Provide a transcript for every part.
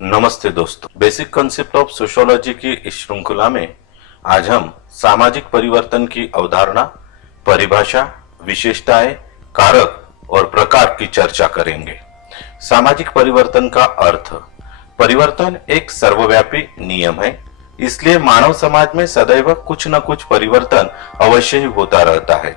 नमस्ते दोस्तों, basic concept of sociology की इस श्रृंखला में आज हम सामाजिक परिवर्तन की अवधारणा, परिभाषा, विशेषताएं, कारक और प्रकार की चर्चा करेंगे। सामाजिक परिवर्तन का अर्थ। परिवर्तन एक सर्वव्यापी नियम है, इसलिए मानव समाज में सदैव कुछ न कुछ परिवर्तन अवश्य ही होता रहता है।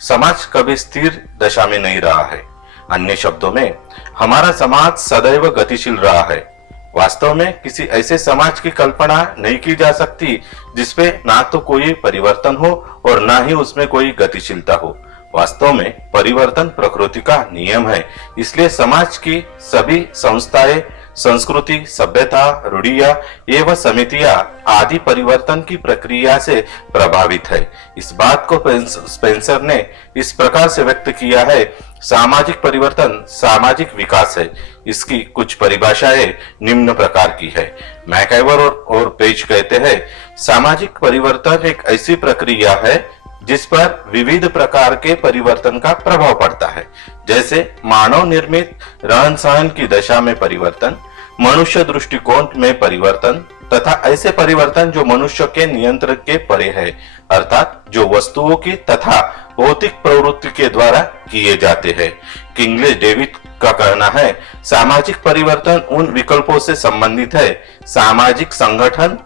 समाज कभी स्थिर दशा में नहीं रहा है। अन्य शब्दों में, हमारा समाज सदैव गतिशील रहा है। वास्तव में किसी ऐसे समाज की कल्पना नहीं की जा सकती जिसपे ना तो कोई परिवर्तन हो और ना ही उसमें कोई गतिशीलता हो। वास्तव में परिवर्तन प्रकृति का नियम है, इसलिए समाज की सभी संस्थाएं, संस्कृति, सभ्यता, रूढ़ियां एवं समितियां आदि परिवर्तन की प्रक्रिया से प्रभावित है। इस बात को स्पेंसर ने इस प्रकार से व्यक्त किया है, सामाजिक परिवर्तन सामाजिक विकास है। इसकी कुछ परिभाषाएं निम्न प्रकार की है। मैकआइवर और पेज कहते हैं, सामाजिक परिवर्तन एक ऐसी प्रक्रिया है जिस पर विविध प्रकार के परिवर्तन का प्रभाव पड़ता है, जैसे मानव निर्मित रहन सहन की दशा में परिवर्तन, मनुष्य दृष्टिकोण में परिवर्तन तथा ऐसे परिवर्तन जो मनुष्य के नियंत्रण के परे है, अर्थात जो वस्तुओं की तथा भौतिक प्रवृत्ति के द्वारा किए जाते हैं। किंगले डेविड का कहना है, सामाजिक परिवर्तन उन विकल्पों से संबंधित है सामाजिक संगठन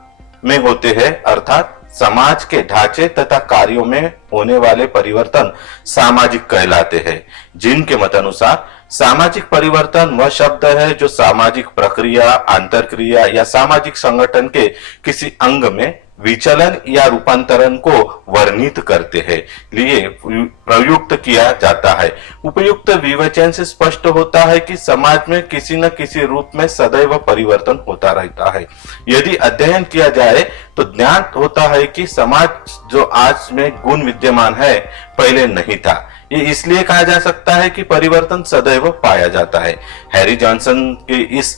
में होते हैं, अर्थात समाज के ढांचे तथा कार्यों में होने वाले परिवर्तन सामाजिक कहलाते हैं। जिनके मतानुसार सामाजिक परिवर्तन वह शब्द है जो सामाजिक प्रक्रिया, अंतरक्रिया या सामाजिक संगठन के किसी अंग में विचलन या रूपांतरण को वर्णित करते हैं लिए प्रयुक्त किया जाता है। उपयुक्त विवेचन से स्पष्ट होता है कि समाज में किसी न किसी रूप में सदैव परिवर्तन होता रहता है। यदि अध्ययन किया जाए तो ज्ञान होता है कि समाज जो आज में गुण विद्यमान है, पहले नहीं था। ये इसलिए कहा जा सकता है कि परिवर्तन सदैव पाया जाता है। हैरी जॉनसन के इस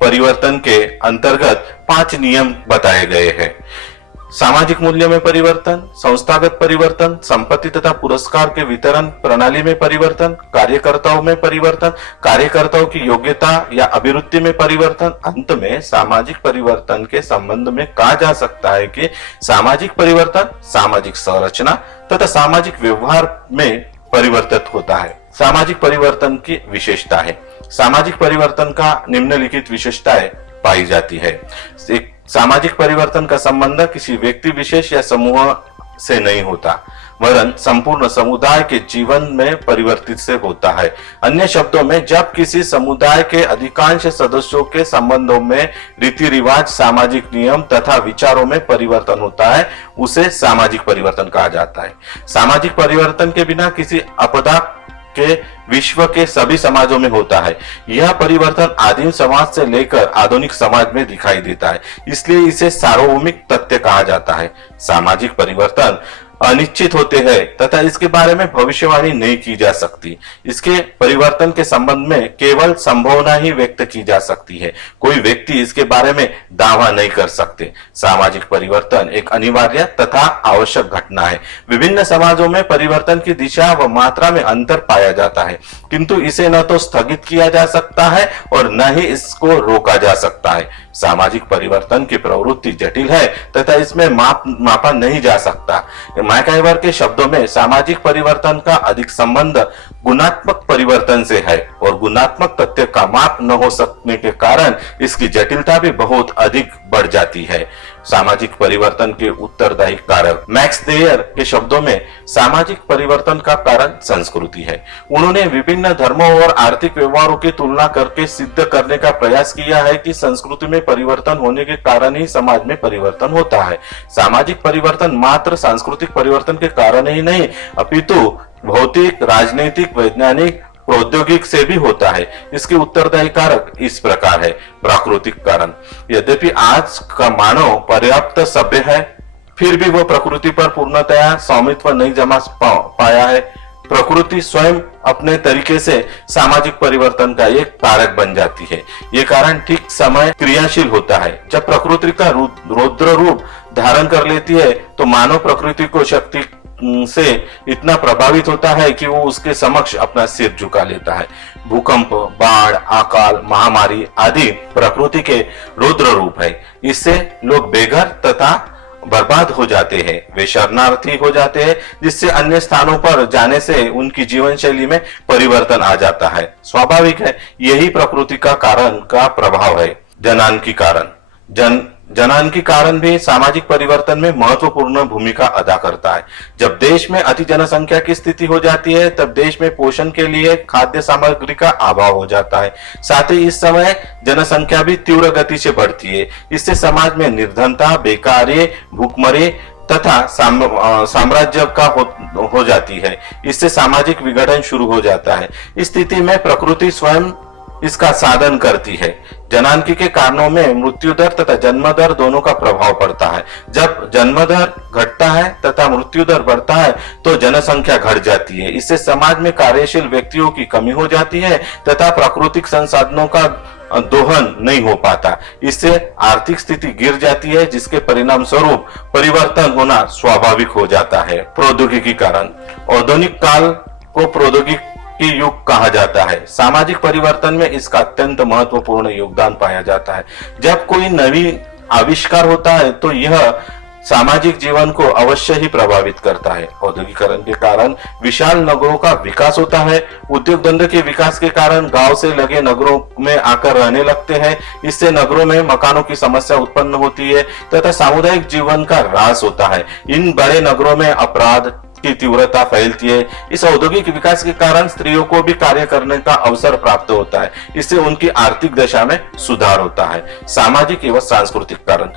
परिवर्तन के अंतर्गत 5 नियम बताए गए हैं। सामाजिक मूल्य में परिवर्तन, संस्थागत परिवर्तन, संपत्ति तथा पुरस्कार के वितरण प्रणाली में परिवर्तन, कार्यकर्ताओं में परिवर्तन, कार्यकर्ताओं की योग्यता या अभिवृद्धि में परिवर्तन। अंत में सामाजिक परिवर्तन के संबंध में कहा जा सकता है कि सामाजिक परिवर्तन सामाजिक संरचना तथा सामाजिक व्यवहार में परिवर्तित होता है। सामाजिक परिवर्तन की विशेषता है। सामाजिक परिवर्तन का निम्नलिखित विशेषताएं पाई जाती है। एक, सामाजिक परिवर्तन का संबंध किसी व्यक्ति विशेष या समूह से नहीं होता, वरन संपूर्ण समुदाय के जीवन में परिवर्तित से होता है। अन्य शब्दों में, जब किसी समुदाय के अधिकांश सदस्यों के संबंधों में रीति रिवाज, सामाजिक नियम तथा विचारों में परिवर्तन होता है, उसे सामाजिक परिवर्तन कहा जाता है। सामाजिक परिवर्तन के बिना किसी आपदा के विश्व के सभी समाजों में होता है। यह परिवर्तन आदिम समाज से लेकर आधुनिक समाज में दिखाई देता है, इसलिए इसे सार्वभौमिक तथ्य कहा जाता है। सामाजिक परिवर्तन अनिश्चित होते हैं तथा इसके बारे में भविष्यवाणी नहीं की जा सकती। इसके परिवर्तन के संबंध में केवल संभावना ही व्यक्त की जा सकती है, कोई व्यक्ति इसके बारे में दावा नहीं कर सकते। सामाजिक परिवर्तन एक अनिवार्य तथा आवश्यक घटना है। विभिन्न समाजों में परिवर्तन की दिशा व मात्रा में अंतर पाया जाता है, किंतु इसे न तो स्थगित किया जा सकता है और न ही इसको रोका जा सकता है। सामाजिक परिवर्तन की प्रवृत्ति जटिल है तथा इसमें मापा नहीं जा सकता। मैकआइवर के शब्दों में, सामाजिक परिवर्तन का अधिक संबंध गुणात्मक परिवर्तन से है और गुणात्मक तथ्य का माप न हो सकने के कारण इसकी जटिलता भी बहुत अधिक बढ़ जाती है। सामाजिक परिवर्तन के उत्तरदायी कारक। मैक्स देयर के शब्दों में, सामाजिक परिवर्तन का कारण संस्कृति है। उन्होंने विभिन्न धर्मों और आर्थिक व्यवहारों की तुलना करके सिद्ध करने का प्रयास किया है कि संस्कृति में परिवर्तन होने के कारण ही समाज में परिवर्तन होता है। सामाजिक परिवर्तन मात्र सांस्कृतिक परिवर्तन के कारण ही नहीं, अपितु भौतिक, राजनीतिक, वैज्ञानिक, प्रौद्योगिक से भी होता है। इसके उत्तरदायी कारक इस प्रकार है। प्राकृतिक कारण। यद्यपि आज का मानव पर्याप्त सभ्य है, फिर भी वह प्रकृति पर पूर्णतया स्वामित्व नहीं जमा पाया है। प्रकृति स्वयं अपने तरीके से सामाजिक परिवर्तन का एक कारक बन जाती है। ये कारण ठीक समय क्रियाशील होता है। जब प्रकृति का रौद्र रूप धारण कर लेती है तो मानव प्रकृति को शक्ति से इतना प्रभावित होता है कि वो उसके समक्ष अपना सिर झुका लेता है। भूकंप, बाढ़, अकाल, महामारी आदि प्रकृति के रुद्र रूप है। इससे लोग बेघर तथा बर्बाद हो जाते हैं, वे शरणार्थी हो जाते हैं, जिससे अन्य स्थानों पर जाने से उनकी जीवन शैली में परिवर्तन आ जाता है। स्वाभाविक है, यही प्रकृति का कारण का प्रभाव है। जनांकी कारण जनांकी कारण भी सामाजिक परिवर्तन में महत्वपूर्ण भूमिका अदा करता है। जब देश में अति जनसंख्या की स्थिति हो जाती है, तब देश में पोषण के लिए खाद्य सामग्री का अभाव हो जाता है। साथ ही इस समय जनसंख्या भी तीव्र गति से बढ़ती है। इससे समाज में निर्धनता, बेकारी, भूखमरी तथा साम्राज्य का हो जाती है। इससे सामाजिक विघटन शुरू हो जाता है। इस स्थिति में प्रकृति स्वयं इसका साधन करती है। जनांकी के कारणों में मृत्यु दर तथा जन्म दर दोनों का प्रभाव पड़ता है। जब जन्म दर घटता है तथा मृत्यु दर बढ़ता है तो जनसंख्या घट जाती है। इससे समाज में कार्यशील व्यक्तियों की कमी हो जाती है तथा प्राकृतिक संसाधनों का दोहन नहीं हो पाता। इससे आर्थिक स्थिति गिर जाती है, जिसके परिणाम स्वरूप परिवर्तन होना स्वाभाविक हो जाता है। प्रौद्योगिकी कारण औद्योगिक काल को प्रौद्योगिकी की युग कहा जाता है। सामाजिक परिवर्तन में इसका अत्यंत महत्वपूर्ण योगदान पाया जाता है। जब कोई नवी आविष्कार होता है तो यह सामाजिक जीवन को अवश्य ही प्रभावित करता है। औद्योगिकरण के कारण विशाल नगरों का विकास होता है। उद्योग धंधे के विकास के कारण गांव से लगे नगरों में आकर रहने लगते हैं। इससे नगरों में मकानों की समस्या उत्पन्न होती है तथा सामुदायिक जीवन का ह्रास होता है। इन बड़े नगरों में अपराध की तीव्रता फैलती है। इस औद्योगिक विकास के कारण स्त्रियों को भी कार्य करने का अवसर प्राप्त होता है। इससे उनकी आर्थिक दशा में सुधार होता है। सामाजिक एवं सांस्कृतिक कारण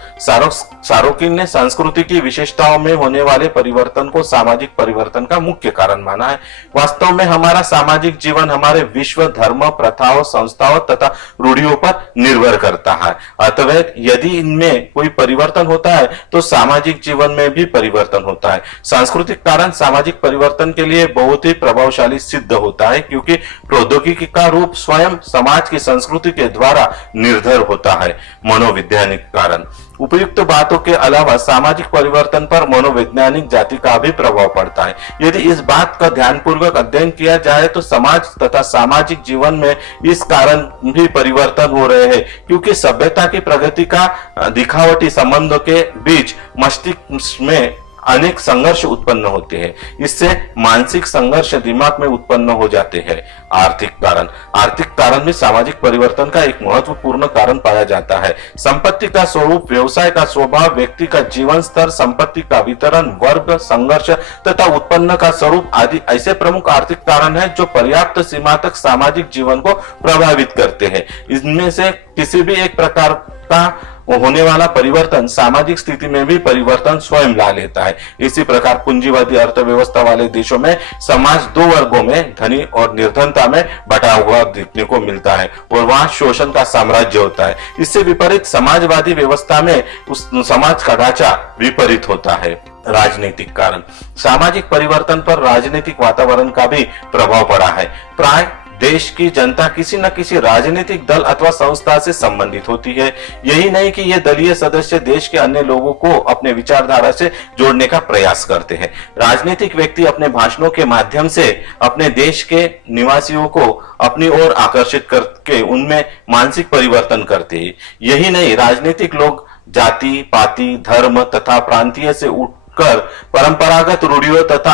सारोकिन ने संस्कृति की विशेषताओं में होने वाले परिवर्तन को सामाजिक परिवर्तन का मुख्य कारण माना है। वास्तव में हमारा सामाजिक जीवन हमारे विश्व, धर्म, प्रथाओं, संस्थाओं तथा रूढ़ियों पर निर्भर करता है। अतः यदि इनमें कोई परिवर्तन होता है तो सामाजिक जीवन में भी परिवर्तन होता है। सांस्कृतिक कारण सामाजिक परिवर्तन के लिए बहुत ही प्रभावशाली सिद्ध होता है, क्योंकि प्रौद्योगिकी का रूप स्वयं समाज की संस्कृति के द्वारा निर्धारित होता है। मनोवैज्ञानिक कारण उपयुक्त बातों के अलावा सामाजिक परिवर्तन पर मनोवैज्ञानिक जाति का भी प्रभाव पड़ता है। यदि इस बात का ध्यानपूर्वक अध्ययन किया जाए तो समाज तथा सामाजिक जीवन में इस कारण भी परिवर्तन हो रहे हैं, क्योंकि सभ्यता की प्रगति का दिखावटी संबंधों के बीच मस्तिष्क में अनेक संघर्ष उत्पन्न होते हैं। इससे मानसिक संघर्ष दिमाग में उत्पन्न हो जाते हैं। आर्थिक कारण भी सामाजिक परिवर्तन का एक महत्वपूर्ण कारण पाया जाता है। संपत्ति का स्वरूप, व्यवसाय का स्वभाव, व्यक्ति का जीवन स्तर, संपत्ति का वितरण, वर्ग, संघर्ष तथा उत्पन्न का स्वरूप आदि ऐसे प्रमुख आर्थिक कारण हैं जो पर्याप्त सीमा तक सामाजिक जीवन को प्रभावित करते हैं। इनमें से किसी भी एक प्रकार का होने वाला परिवर्तन सामाजिक स्थिति में भी परिवर्तन स्वयं ला लेता है। इसी प्रकार पूंजीवादी अर्थव्यवस्था वाले देशों में समाज दो वर्गों में, धनी और निर्धनता में बटा हुआ देखने को मिलता है और वहां शोषण का साम्राज्य होता है। इससे विपरीत समाजवादी व्यवस्था में उस समाज का ढांचा विपरीत होता है। राजनीतिक कारण सामाजिक परिवर्तन पर राजनीतिक वातावरण का भी प्रभाव पड़ा है। प्राय देश की जनता किसी न किसी राजनीतिक दल अथवा संस्था से संबंधित होती है। यही नहीं कि ये दलीय सदस्य देश के अन्य लोगों को अपने विचारधारा से जोड़ने का प्रयास करते हैं। राजनीतिक व्यक्ति अपने भाषणों के माध्यम से अपने देश के निवासियों को अपनी ओर आकर्षित करके उनमें मानसिक परिवर्तन करते हैं। यही नहीं, राजनीतिक लोग जाति, पाति, धर्म तथा प्रांतीय से कर परंपरागत रूढ़ियों तथा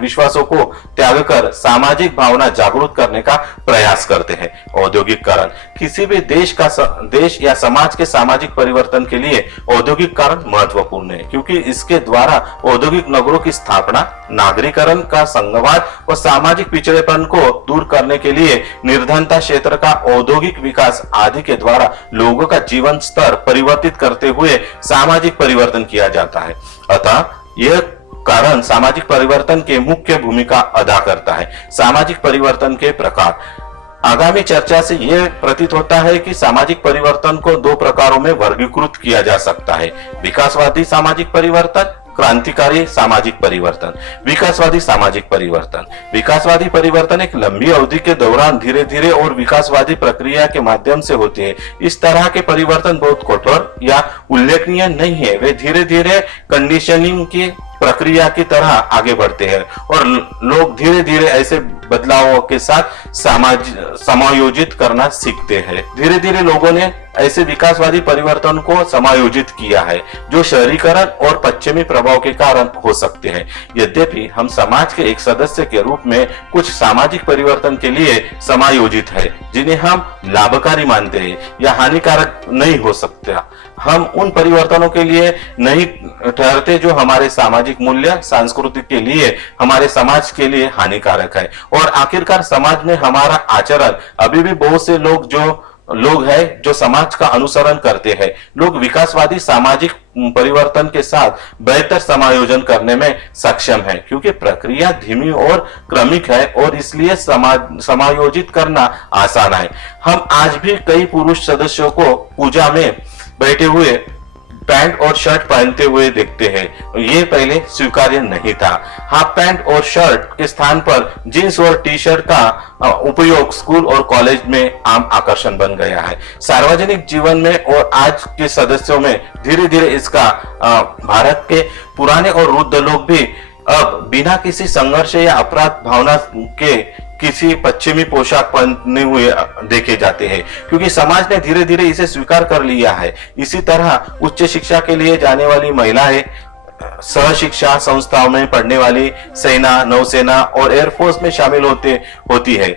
विश्वासों को त्याग कर सामाजिक भावना जागरूक करने का प्रयास करते हैं। औद्योगिक कारण किसी भी देश या समाज के सामाजिक परिवर्तन के लिए औद्योगिक कारण महत्वपूर्ण है, क्योंकि इसके द्वारा औद्योगिक नगरों की स्थापना, नागरीकरण का संघवाद व सामाजिक पिछड़ेपन को दूर करने के लिए निर्धनता क्षेत्र का औद्योगिक विकास आदि के द्वारा लोगों का जीवन स्तर परिवर्तित करते हुए सामाजिक परिवर्तन किया जाता है। अतः यह कारण सामाजिक परिवर्तन के मुख्य भूमिका अदा करता है। सामाजिक परिवर्तन के प्रकार आगामी चर्चा से यह प्रतीत होता है कि सामाजिक परिवर्तन को दो प्रकारों में वर्गीकृत किया जा सकता है। विकासवादी सामाजिक परिवर्तन, क्रांतिकारी सामाजिक परिवर्तन। विकासवादी सामाजिक परिवर्तन। विकासवादी परिवर्तन एक लंबी अवधि के दौरान धीरे धीरे और विकासवादी प्रक्रिया के माध्यम से होते हैं। इस तरह के परिवर्तन बहुत कठोर या उल्लेखनीय नहीं है, वे धीरे धीरे कंडीशनिंग की प्रक्रिया की तरह आगे बढ़ते हैं और लोग धीरे धीरे ऐसे बदलावों के साथ समायोजित करना सीखते हैं। धीरे धीरे लोगों ने ऐसे विकासवादी परिवर्तन को समायोजित किया है जो शहरीकरण और पश्चिमी प्रभाव के कारण हो सकते हैं। यद्यपि हम समाज के एक सदस्य के रूप में कुछ सामाजिक परिवर्तन के लिए समायोजित है जिन्हें हम लाभकारी मानते हैं या हानिकारक नहीं हो सकता। हम उन परिवर्तनों के लिए नहीं ठहरते जो हमारे सामाजिक मूल्य सांस्कृतिक के लिए हमारे समाज के लिए हानिकारक है। और आखिरकार समाज में हमारा आचरण अभी भी बहुत से लोग हैं जो समाज का अनुसरण करते हैं। लोग विकासवादी सामाजिक परिवर्तन के साथ बेहतर समायोजन करने में सक्षम है क्योंकि प्रक्रिया धीमी और क्रमिक है और इसलिए समायोजित करना आसान है। हम आज भी कई पुरुष सदस्यों को पूजा में बैठे हुए पैंट और शर्ट पहनते हुए देखते हैं। ये पहले स्वीकार्य नहीं था। हाफ पैंट और शर्ट के स्थान पर जींस और टी शर्ट का उपयोग स्कूल और कॉलेज में आम आकर्षण बन गया है। सार्वजनिक जीवन में और आज के सदस्यों में धीरे धीरे इसका भारत के पुराने और वृद्ध लोग भी अब बिना किसी संघर्ष या अपराध भावना के किसी पश्चिमी पोशाक पहने हुए देखे जाते हैं क्योंकि समाज ने धीरे धीरे इसे स्वीकार कर लिया है। इसी तरह उच्च शिक्षा के लिए जाने वाली महिलाएं सह शिक्षा संस्थाओं में पढ़ने वाली सेना, नौसेना और एयरफोर्स में शामिल होती है,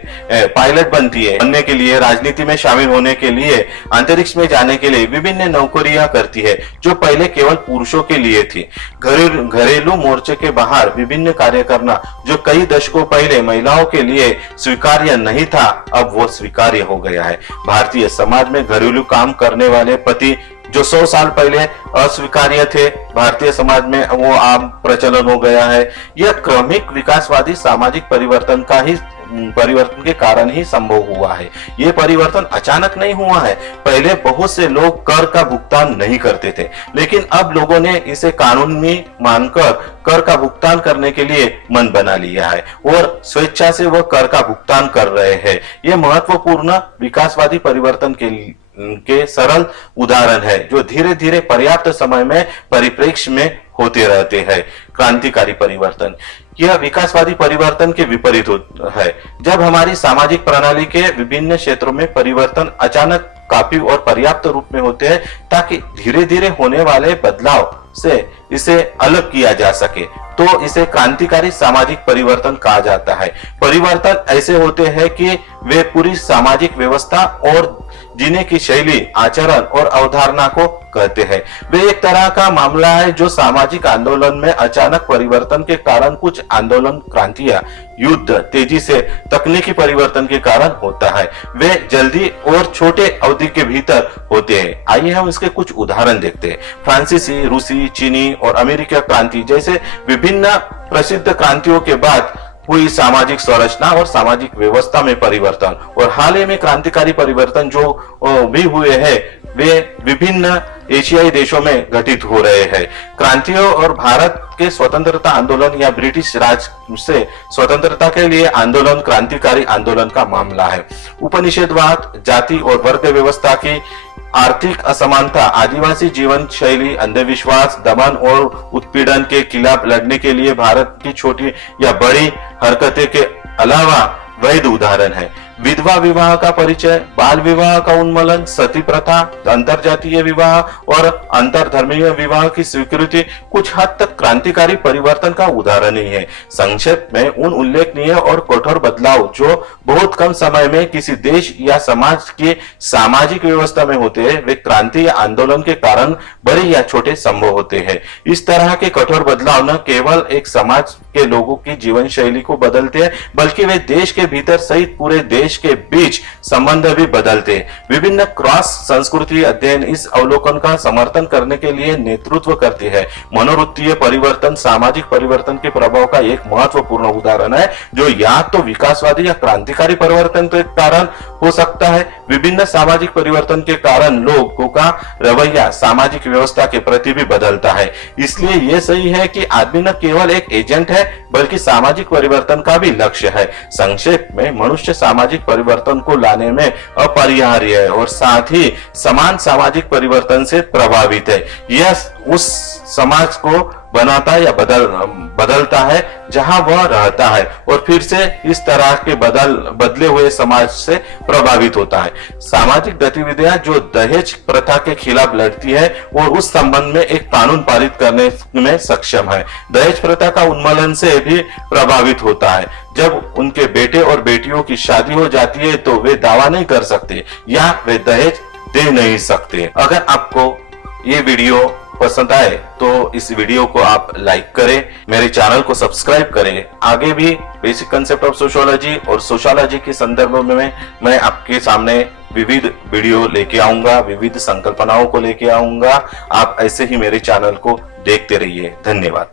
पायलट बनने के लिए, राजनीति में शामिल होने के लिए, अंतरिक्ष में जाने के लिए विभिन्न नौकरियां करती है जो पहले केवल पुरुषों के लिए थी। घरेलू मोर्चे के बाहर विभिन्न कार्य करना जो कई दशकों पहले महिलाओं के लिए स्वीकार्य नहीं था, अब वो स्वीकार्य हो गया है। भारतीय समाज में घरेलू काम करने वाले पति जो 100 साल पहले अस्वीकार्य थे, भारतीय समाज में वो आम प्रचलन हो गया है। यह क्रमिक विकासवादी सामाजिक परिवर्तन के कारण ही संभव हुआ है। ये परिवर्तन अचानक नहीं हुआ है। पहले बहुत से लोग कर का भुगतान नहीं करते थे, लेकिन अब लोगों ने इसे कानूनी मानकर कर का भुगतान करने के लिए मन बना लिया है और स्वेच्छा से वह कर का भुगतान कर रहे हैं। यह महत्वपूर्ण विकासवादी परिवर्तन के सरल उदाहरण है जो धीरे धीरे पर्याप्त समय में परिप्रेक्ष्य में होते रहते हैं। क्रांतिकारी परिवर्तन यह विकासवादी परिवर्तन के विपरीत है। जब हमारी सामाजिक प्रणाली के विभिन्न क्षेत्रों में परिवर्तन अचानक, काफी और पर्याप्त रूप में होते हैं ताकि धीरे धीरे होने वाले बदलाव से इसे अलग किया जा सके, तो इसे क्रांतिकारी सामाजिक परिवर्तन कहा जाता है। परिवर्तन ऐसे होते हैं कि वे पूरी सामाजिक व्यवस्था और जीने की शैली, आचरण और अवधारणा को कहते हैं। वे एक तरह का मामला है जो सामाजिक आंदोलन में अचानक परिवर्तन के कारण, कुछ आंदोलन, क्रांतियां, युद्ध, तेजी से तकनीकी परिवर्तन के कारण होता है। वे जल्दी और छोटे अवधि के भीतर होते हैं। आइए हम इसके कुछ उदाहरण देखते हैं। फ्रांसीसी, रूसी, चीनी और अमेरिकी क्रांति जैसे विभिन्न प्रसिद्ध क्रांतियों के बाद हुई सामाजिक संरचना और सामाजिक व्यवस्था में परिवर्तन, और हाल ही में क्रांतिकारी परिवर्तन जो भी हुए हैं वे विभिन्न एशियाई देशों में घटित हो रहे हैं। क्रांतियों और भारत के स्वतंत्रता आंदोलन या ब्रिटिश राज से स्वतंत्रता के लिए आंदोलन क्रांतिकारी आंदोलन का मामला है। उपनिषदवाद, जाति और वर्ग व्यवस्था की आर्थिक असमानता, आदिवासी जीवन शैली, अंधविश्वास, दमन और उत्पीड़न के खिलाफ लड़ने के लिए भारत की छोटी या बड़ी हरकतें के अलावा वैध उदाहरण है। विधवा विवाह का परिचय, बाल विवाह का उन्मूलन, सती प्रथा, अंतरजातीय विवाह और अंतरधर्मीय विवाह की स्वीकृति कुछ हद तक क्रांतिकारी परिवर्तन का उदाहरण ही है। संक्षेप में उन उल्लेखनीय और कठोर बदलाव जो बहुत कम समय में किसी देश या समाज की सामाजिक व्यवस्था में होते हैं, वे क्रांति या आंदोलन के कारण बड़े या छोटे संभव होते हैं। इस तरह के कठोर बदलाव न केवल एक समाज के लोगों की जीवन शैली को बदलते हैं, बल्कि वे देश के भीतर सहित पूरे देश के बीच संबंध भी बदलते हैं। विभिन्न क्रॉस संस्कृति अध्ययन इस अवलोकन का समर्थन करने के लिए नेतृत्व करती है। मनोवृत्तीय परिवर्तन सामाजिक परिवर्तन के प्रभाव का एक महत्वपूर्ण उदाहरण है, जो या तो विकासवादी या क्रांतिकारी परिवर्तन के कारण हो सकता है। विभिन्न सामाजिक परिवर्तन के कारण लोगों का रवैया सामाजिक व्यवस्था के प्रति भी बदलता है। इसलिए यह सही है कि आदमी न केवल एक एजेंट है, बल्कि सामाजिक परिवर्तन का भी लक्ष्य है। संक्षेप में, मनुष्य सामाजिक परिवर्तन को लाने में अपरिहार्य है और साथ ही समान सामाजिक परिवर्तन से प्रभावित है। यह उस समाज को बनाता या बदलता है जहां वह रहता है और फिर से इस तरह के बदले हुए समाज से प्रभावित होता है। सामाजिक गतिविधियां जो दहेज प्रथा के खिलाफ लड़ती है और उस संबंध में एक कानून पारित करने में सक्षम है। दहेज प्रथा का उन्मूलन से भी प्रभावित होता है। जब उनके बेटे और बेटियों की शादी हो जाती है तो वे दावा नहीं कर सकते या वे दहेज दे नहीं सकते। अगर आपको ये वीडियो पसंद आए तो इस वीडियो को आप लाइक करें, मेरे चैनल को सब्सक्राइब करें। आगे भी बेसिक कंसेप्ट ऑफ सोशियोलॉजी और सोशियोलॉजी के संदर्भ में मैं आपके सामने विविध वीडियो लेके आऊंगा, विविध संकल्पनाओं को लेके आऊंगा। आप ऐसे ही मेरे चैनल को देखते रहिए। धन्यवाद।